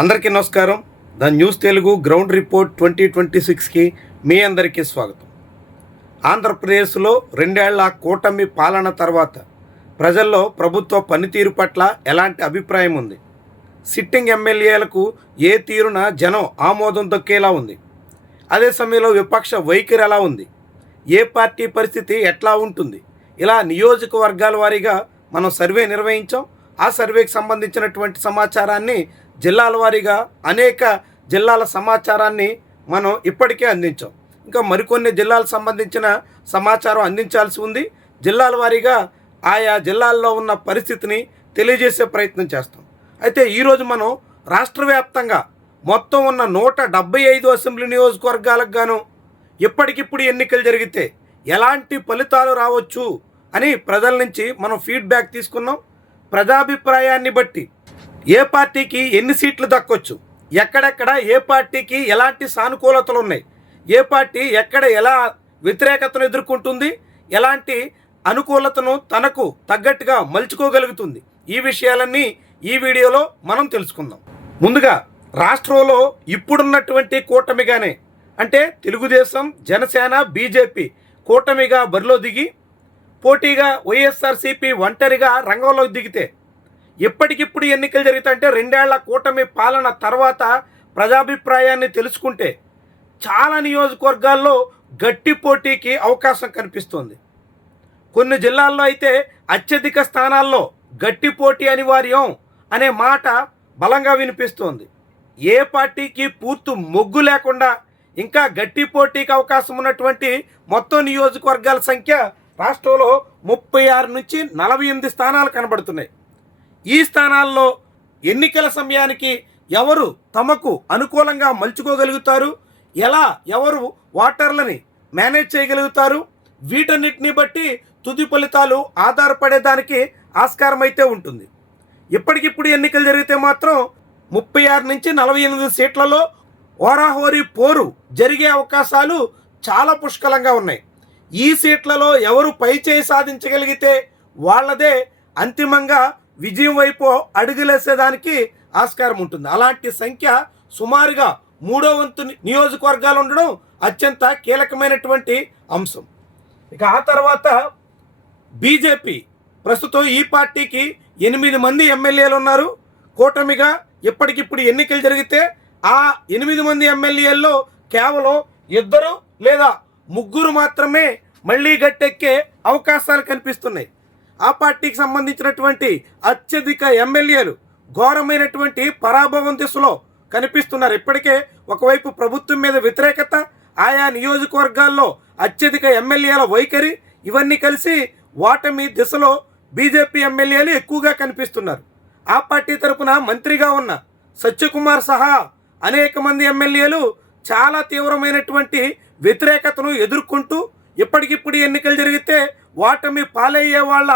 అందరికీ నమస్కారం. The news Telugu ground report 2026కి మీ అందరికీ స్వాగతం. ఆంధ్రప్రదేశ్లో 2 ఏళ్ల కూటమి పాలన తర్వాత ప్రజల్లో ప్రభుత్వ పనితీరు పట్ల ఎలాంటి అభిప్రాయం ఉంది? సిట్టింగ్ ఎమ్మెల్యేలకు ఏ తీరున జనం ఆమోదం దక్కేలా ఉంది? అదే సమయంలో విపక్ష వైఖరి ఎలా ఉంది? ఏ పార్టీ పరిస్థితి ఎట్లా ఉంటుంది? ఇలా నియోజకవర్గాల వారీగా మనం సర్వే నిర్వహించాం. ఆ సర్వేకి సంబంధించినటువంటి సమాచారాన్ని జిల్లాల వారీగా అనేక జిల్లాల సమాచారాన్ని మనం ఇప్పటికే అందించాం. ఇంకా మరికొన్ని జిల్లాలకు సంబంధించిన సమాచారం అందించాల్సి ఉంది. జిల్లాల వారీగా ఆయా జిల్లాల్లో ఉన్న పరిస్థితిని తెలియజేసే ప్రయత్నం చేస్తాం. అయితే ఈరోజు మనం రాష్ట్ర వ్యాప్తంగా మొత్తం ఉన్న 175 అసెంబ్లీ నియోజకవర్గాలకు గాను ఇప్పటికిప్పుడు ఎన్నికలు జరిగితే ఎలాంటి ఫలితాలు రావచ్చు అని ప్రజల నుంచి మనం ఫీడ్బ్యాక్ తీసుకున్నాం. ప్రజాభిప్రాయాన్ని బట్టి ఏ పార్టీకి ఎన్ని సీట్లు దక్కొచ్చు, ఎక్కడెక్కడ ఏ పార్టీకి ఎలాంటి సానుకూలతలు ఉన్నాయి, ఏ పార్టీ ఎక్కడ ఎలా వ్యతిరేకతను ఎదుర్కొంటుంది, ఎలాంటి అనుకూలతను తనకు తగ్గట్టుగా మలుచుకోగలుగుతుంది, ఈ విషయాలన్నీ ఈ వీడియోలో మనం తెలుసుకుందాం. ముందుగా రాష్ట్రంలో ఇప్పుడున్నటువంటి కూటమిగానే అంటే తెలుగుదేశం, జనసేన, బీజేపీ కూటమిగా బరిలో దిగి పోటీగా వైఎస్ఆర్సీపీ ఒంటరిగా రంగంలోకి దిగితే ఎప్పటికిప్పుడు ఎన్నికలు జరుగుతాయంటే 2 ఏళ్ల కూటమి పాలన తర్వాత ప్రజాభిప్రాయాన్ని తెలుసుకుంటే చాలా నియోజకవర్గాల్లో గట్టి పోటీకి అవకాశం కనిపిస్తుంది. కొన్ని జిల్లాల్లో అయితే అత్యధిక స్థానాల్లో గట్టి పోటీ అనివార్యం అనే మాట బలంగా వినిపిస్తోంది. ఏ పార్టీకి పూర్తి మొగ్గు లేకుండా ఇంకా గట్టి పోటీకి అవకాశం ఉన్నటువంటి మొత్తం నియోజకవర్గాల సంఖ్య రాష్ట్రంలో 36 నుంచి 48 స్థానాలు కనబడుతున్నాయి. ఈ స్థానాల్లో ఎన్నికల సమయానికి ఎవరు తమకు అనుకూలంగా మలుచుకోగలుగుతారు, ఎలా ఎవరు ఓటర్లని మేనేజ్ చేయగలుగుతారు, వీటన్నిటిని బట్టి తుది ఫలితాలు ఆధారపడేదానికి ఆస్కారం అయితే ఉంటుంది. ఇప్పటికిప్పుడు ఎన్నికలు జరిగితే మాత్రం 36 నుంచి 48 సీట్లలో హోరాహోరీ పోరు జరిగే అవకాశాలు చాలా పుష్కలంగా ఉన్నాయి. ఈ సీట్లలో ఎవరు పైచేయి సాధించగలిగితే వాళ్ళదే అంతిమంగా విజయం వైపు అడుగులేసేదానికి ఆస్కారం ఉంటుంది. అలాంటి సంఖ్య సుమారుగా 3వ వంతు నియోజకవర్గాలు ఉండడం అత్యంత కీలకమైనటువంటి అంశం. ఇక ఆ తర్వాత బీజేపీ ప్రస్తుతం ఈ పార్టీకి 8 మంది ఎమ్మెల్యేలు ఉన్నారు. కూటమిగా ఇప్పటికిప్పుడు ఎన్నికలు జరిగితే ఆ 8 మంది ఎమ్మెల్యేల్లో కేవలం 2 లేదా 3 మాత్రమే మళ్ళీ గట్టెక్కే అవకాశాలు కనిపిస్తున్నాయి. ఆ పార్టీకి సంబంధించినటువంటి అత్యధిక ఎమ్మెల్యేలు ఘోరమైనటువంటి పరాభవం దిశలో కనిపిస్తున్నారు. ఇప్పటికే ఒకవైపు ప్రభుత్వం మీద వ్యతిరేకత, ఆయా నియోజకవర్గాల్లో అత్యధిక ఎమ్మెల్యేల వైఖరి, ఇవన్నీ కలిసి ఓటమి దిశలో బీజేపీ ఎమ్మెల్యేలు ఎక్కువగా కనిపిస్తున్నారు. ఆ పార్టీ తరపున మంత్రిగా ఉన్న సత్యకుమార్ సహా అనేక మంది ఎమ్మెల్యేలు చాలా తీవ్రమైనటువంటి వ్యతిరేకతను ఎదుర్కొంటూ ఇప్పటికిప్పుడు ఎన్నికలు జరిగితే ఓటమి పాలయ్యే వాళ్ళ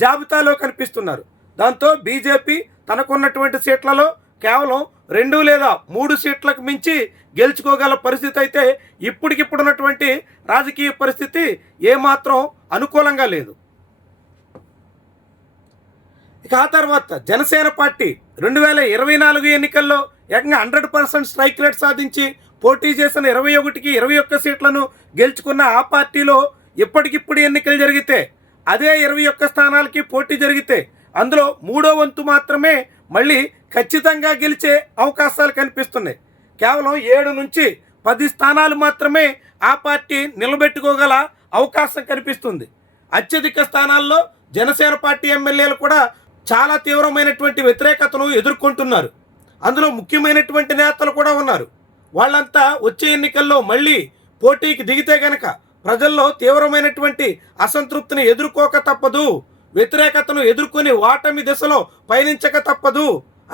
జాబితాలో కనిపిస్తున్నారు. దాంతో బీజేపీ తనకున్నటువంటి సీట్లలో కేవలం 2 లేదా 3 సీట్లకు మించి గెలుచుకోగల పరిస్థితి అయితే ఇప్పటికిప్పుడున్నటువంటి రాజకీయ పరిస్థితి ఏమాత్రం అనుకూలంగా లేదు. ఇక ఆ తర్వాత జనసేన పార్టీ 2024 ఎన్నికల్లో ఏకంగా 100% స్ట్రైక్ రేట్ సాధించి పోటీ చేసిన 21కి 21 సీట్లను గెలుచుకున్న ఆ పార్టీలో ఇప్పటికిప్పుడు ఎన్నికలు జరిగితే అదే 21 స్థానాలకి పోటీ జరిగితే అందులో 3వ వంతు మాత్రమే మళ్ళీ ఖచ్చితంగా గెలిచే అవకాశాలు కనిపిస్తున్నాయి. కేవలం 7 నుంచి 10 స్థానాలు మాత్రమే ఆ పార్టీ నిలబెట్టుకోగల అవకాశం కనిపిస్తుంది. అత్యధిక స్థానాల్లో జనసేన పార్టీ ఎమ్మెల్యేలు కూడా చాలా తీవ్రమైనటువంటి వ్యతిరేకతను ఎదుర్కొంటున్నారు. అందులో ముఖ్యమైనటువంటి నేతలు కూడా ఉన్నారు. వాళ్ళంతా వచ్చే ఎన్నికల్లో మళ్ళీ పోటీకి దిగితే గనక ప్రజల్లో తీవ్రమైనటువంటి అసంతృప్తిని ఎదుర్కోక తప్పదు, వ్యతిరేకతను ఎదుర్కొని ఓటమి దిశలో పయనించక తప్పదు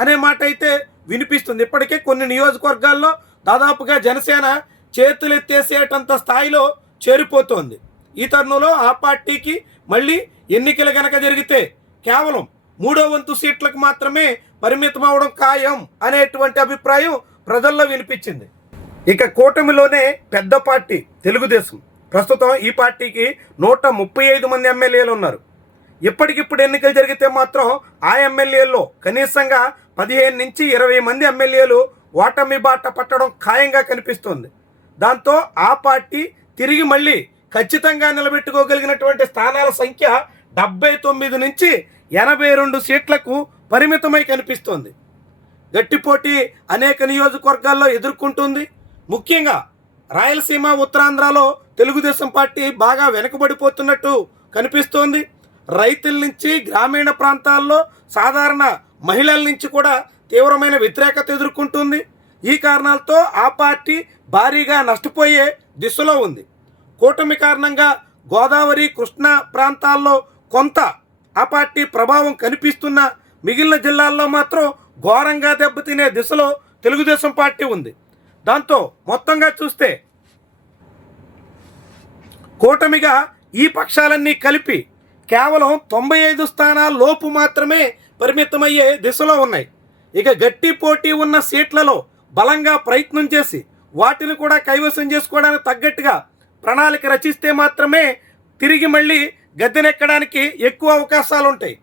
అనే మాట అయితే వినిపిస్తుంది. ఇప్పటికే కొన్ని నియోజకవర్గాల్లో దాదాపుగా జనసేన చేతులెత్తేసేటంత స్థాయిలో చేరిపోతోంది. ఈ తరుణంలో ఆ పార్టీకి మళ్ళీ ఎన్నికలు గనక జరిగితే కేవలం 3వ వంతు సీట్లకు మాత్రమే పరిమితం అవడం ఖాయం అనేటువంటి అభిప్రాయం ప్రజల్లో వినిపించింది. ఇక కూటమిలోనే పెద్ద పార్టీ తెలుగుదేశం. ప్రస్తుతం ఈ పార్టీకి 135 మంది ఎమ్మెల్యేలు ఉన్నారు. ఇప్పటికిప్పుడు ఎన్నికలు జరిగితే మాత్రం ఆ ఎమ్మెల్యేల్లో కనీసంగా 15 నుంచి 20 మంది ఎమ్మెల్యేలు ఓటమి బాట పట్టడం ఖాయంగా కనిపిస్తోంది. దాంతో ఆ పార్టీ తిరిగి మళ్ళీ ఖచ్చితంగా నిలబెట్టుకోగలిగినటువంటి స్థానాల సంఖ్య 79 నుంచి 82 సీట్లకు పరిమితమై కనిపిస్తోంది. గట్టి పోటీ అనేక నియోజకవర్గాల్లో ఎదుర్కొంటుంది. ముఖ్యంగా రాయలసీమ, ఉత్తరాంధ్రలో తెలుగుదేశం పార్టీ బాగా వెనుకబడిపోతున్నట్టు కనిపిస్తోంది. రైతుల నుంచి, గ్రామీణ ప్రాంతాల్లో సాధారణ మహిళల నుంచి కూడా తీవ్రమైన వ్యతిరేకత ఎదుర్కొంటుంది. ఈ కారణాలతో ఆ పార్టీ భారీగా నష్టపోయే దిశలో ఉంది. కూటమి కారణంగా గోదావరి, కృష్ణా ప్రాంతాల్లో కొంత ఆ పార్టీ ప్రభావం కనిపిస్తున్న మిగిలిన జిల్లాల్లో మాత్రం ఘోరంగా దెబ్బతినే దిశలో తెలుగుదేశం పార్టీ ఉంది. దాంతో మొత్తంగా చూస్తే కూటమిగా ఈ పక్షాలన్నీ కలిపి కేవలం 95 స్థానాల లోపు మాత్రమే పరిమితమయ్యే దిశలో ఉన్నాయి. ఇక గట్టి పోటీ ఉన్న సీట్లలో బలంగా ప్రయత్నం చేసి వాటిని కూడా కైవసం చేసుకోవడానికి తగ్గట్టుగా ప్రణాళిక రచిస్తే మాత్రమే తిరిగి మళ్ళీ గద్దెనెక్కడానికి ఎక్కువ అవకాశాలు ఉంటాయి.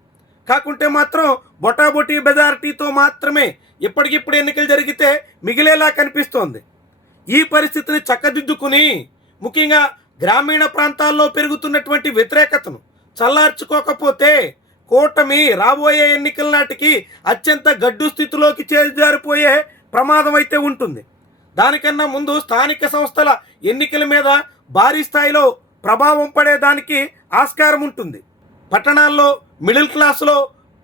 కాకుంటే మాత్రం బొటాబొటీ మెజారిటీతో మాత్రమే ఇప్పటికిప్పుడు ఎన్నికలు జరిగితే మిగిలేలా కనిపిస్తోంది. ఈ పరిస్థితిని చక్కదిద్దుకుని ముఖ్యంగా గ్రామీణ ప్రాంతాల్లో పెరుగుతున్నటువంటి వ్యతిరేకతను చల్లార్చుకోకపోతే కూటమి రాబోయే ఎన్నికల నాటికి అత్యంత గడ్డు స్థితిలోకి చేజారిపోయే ప్రమాదం అయితే ఉంటుంది. దానికన్నా ముందు స్థానిక సంస్థల ఎన్నికల మీద భారీ స్థాయిలో ప్రభావం పడేదానికి ఆస్కారం ఉంటుంది. పట్టణాల్లో మిడిల్ క్లాసులో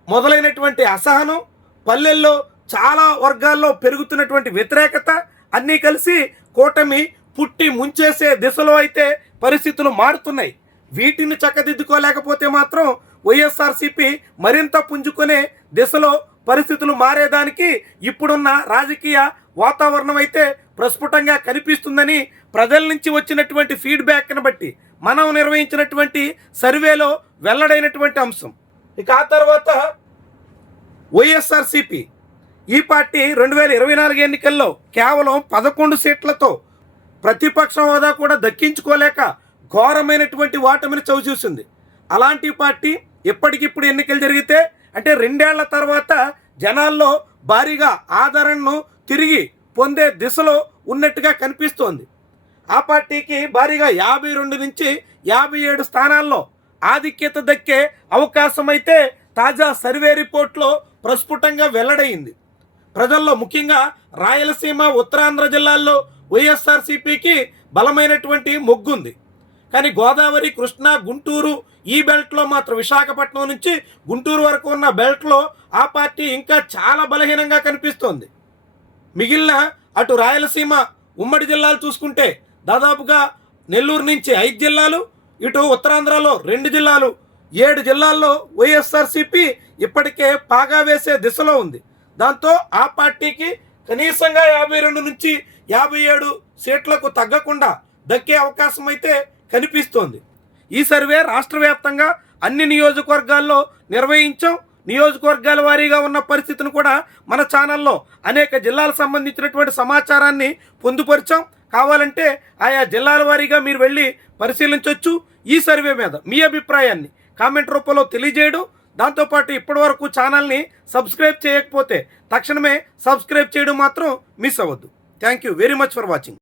మొదలైనటువంటి అసహనం, పల్లెల్లో చాలా వర్గాల్లో పెరుగుతున్నటువంటి వ్యతిరేకత అన్నీ కలిసి కూటమి పుట్టి ముంచేసే దిశలో అయితే పరిస్థితులు మారుతున్నాయి. వీటిని చక్కదిద్దుకోలేకపోతే మాత్రం వైఎస్ఆర్సీపీ మరింత పుంజుకునే దిశలో పరిస్థితులు మారేదానికి ఇప్పుడున్న రాజకీయ వాతావరణం అయితే ప్రస్ఫుటంగా కనిపిస్తుందని ప్రజల నుంచి వచ్చినటువంటి ఫీడ్బ్యాక్ని బట్టి మనం నిర్వహించినటువంటి సర్వేలో వెల్లడైనటువంటి అంశం. ఇక ఆ తర్వాత వైఎస్ఆర్సీపీ ఈ పార్టీ 2024 ఎన్నికల్లో కేవలం 11 సీట్లతో ప్రతిపక్ష హోదా కూడా దక్కించుకోలేక ఘోరమైనటువంటి ఓటమిని చవిచూసింది. అలాంటి పార్టీ ఎప్పటికిప్పుడు ఎన్నికలు జరిగితే అంటే 2 ఏళ్ల తర్వాత జనాల్లో భారీగా ఆదరణను తిరిగి పొందే దిశలో ఉన్నట్టుగా కనిపిస్తోంది. ఆ పార్టీకి భారీగా 52 నుంచి 57 స్థానాల్లో ఆధిక్యత దక్కే అవకాశం అయితే తాజా సర్వే రిపోర్ట్లో ప్రస్ఫుటంగా వెల్లడైంది. ప్రజల్లో ముఖ్యంగా రాయలసీమ, ఉత్తరాంధ్ర జిల్లాల్లో వైఎస్ఆర్సీపీకి బలమైనటువంటి మొగ్గుంది. కానీ గోదావరి, కృష్ణా, గుంటూరు ఈ బెల్ట్లో మాత్రం విశాఖపట్నం నుంచి గుంటూరు వరకు ఉన్న బెల్ట్లో ఆ పార్టీ ఇంకా చాలా బలహీనంగా కనిపిస్తోంది. మిగిలిన అటు రాయలసీమ ఉమ్మడి జిల్లాలు చూసుకుంటే దాదాపుగా నెల్లూరు నుంచి 5 జిల్లాలు, ఇటు ఉత్తరాంధ్రలో 2 జిల్లాలు, 7 జిల్లాల్లో వైఎస్ఆర్సీపీ ఇప్పటికే పాగా వేసే దిశలో ఉంది. దాంతో ఆ పార్టీకి కనీసంగా 52 నుంచి 57 సీట్లకు తగ్గకుండా దక్కే అవకాశం అయితే కనిపిస్తోంది. ఈ సర్వే రాష్ట్ర వ్యాప్తంగా అన్ని నియోజకవర్గాల్లో నిర్వహించాం. నియోజకవర్గాల వారీగా ఉన్న పరిస్థితిని కూడా మన ఛానల్లో అనేక జిల్లాలకు సంబంధించినటువంటి సమాచారాన్ని పొందుపరిచాం. కావాలంటే ఆయా జిల్లాల వారీగా మీరు వెళ్ళి పరిశీలించవచ్చు. ఈ సర్వే మీద మీ అభిప్రాయాన్ని కామెంట్ రూపంలో తెలియజేయడం, దాంతోపాటు ఇప్పటివరకు ఛానల్ని సబ్స్క్రైబ్ చేయకపోతే తక్షణమే సబ్స్క్రైబ్ చేయడం మాత్రం మిస్ అవ్వద్దు. Thank you very much for watching.